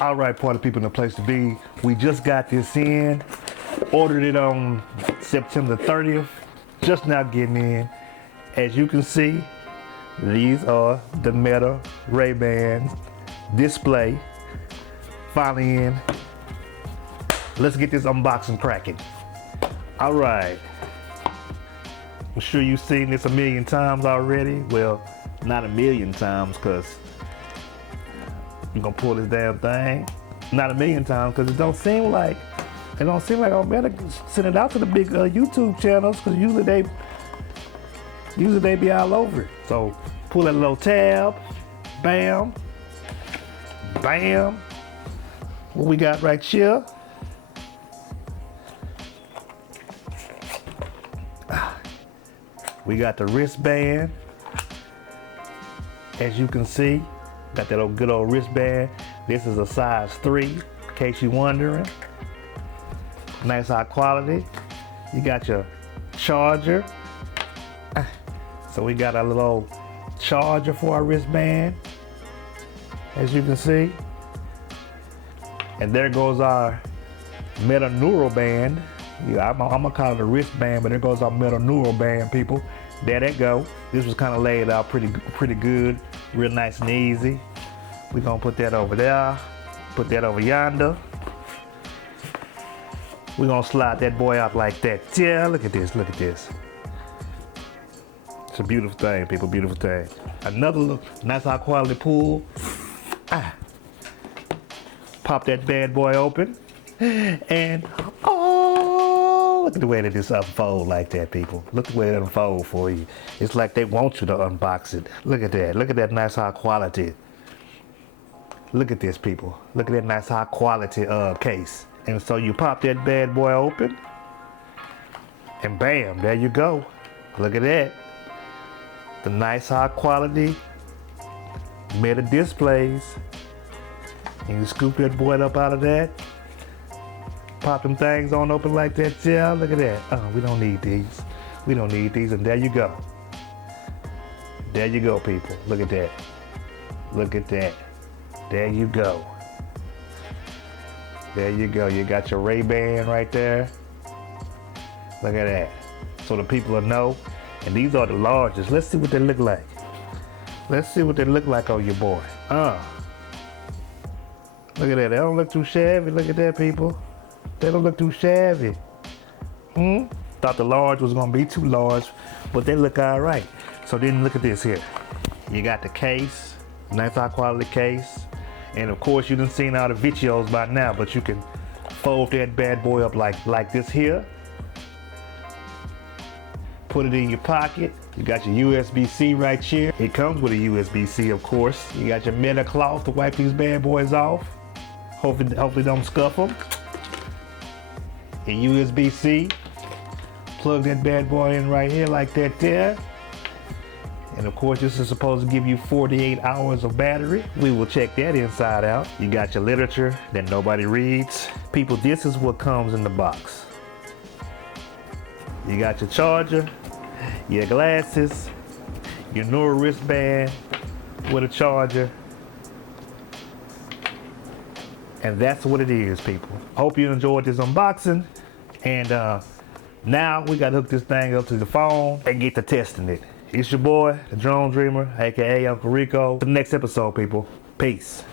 All right, party people in the place to be. We just got this in. Ordered it on September 30th. Just now getting in. As you can see, these are the Meta Ray-Bans display. Finally in. Let's get this unboxing cracking. All right. I'm sure you've seen this a million times already. Well, not a million times, because I'm gonna pull this damn thing. Not a million times, because it don't seem like I'm better send it out to the big YouTube channels, because usually they be all over it. So pull that little tab, bam, bam. What we got right here? We got the wristband. As you can see, got that old good old wristband. This is a size 3, in case you're wondering. Nice high quality. You got your charger. So we got a little charger for our wristband, as you can see. And there goes our Meta Neural Band. Yeah, I'm gonna call it a wristband, but there goes our Meta Neural Band, people. There they go. This was kind of laid out pretty good, real nice and easy. We're gonna put that over there, put that over yonder. We're gonna slide that boy out like that. Yeah, look at this, look at this. It's a beautiful thing, people, beautiful thing. Another look, nice high quality pull. Pop that bad boy open, and oh, look at the way that this unfold like that, people. Look the way it unfold for you. It's like they want you to unbox it. Look at that nice high quality. Look at this, people. Look at that nice high quality case. And so you pop that bad boy open, and bam, there you go. Look at that. The nice high quality Meta displays. And you scoop that boy up out of that. Pop them things on open like that. Yeah, look at that. Oh, we don't need these. We don't need these. And there you go. There you go, people. Look at that. Look at that. There you go. There you go. You got your Ray-Ban right there. Look at that. So the people will know. And these are the largest. Let's see what they look like. Let's see what they look like on your boy. Look at that. They don't look too shabby. Look at that, people. They don't look too shabby. Thought the large was gonna be too large, but they look all right. So then look at this here. You got the case, nice high quality case. And of course you done seen all the videos by now, but you can fold that bad boy up like this here. Put it in your pocket. You got your USB-C right here. It comes with a USB-C, of course. You got your Meta cloth to wipe these bad boys off. Hopefully don't scuff them. Your USB-C. Plug that bad boy in right here like that there. And of course, this is supposed to give you 48 hours of battery. We will check that inside out. You got your literature that nobody reads. People, this is what comes in the box. You got your charger, your glasses, your neural wristband with a charger. And that's what it is, people. Hope you enjoyed this unboxing. And now we gotta hook this thing up to the phone and get to testing it. It's your boy, the Drone Dreamer, aka Uncle Rico. To the next episode, people. Peace.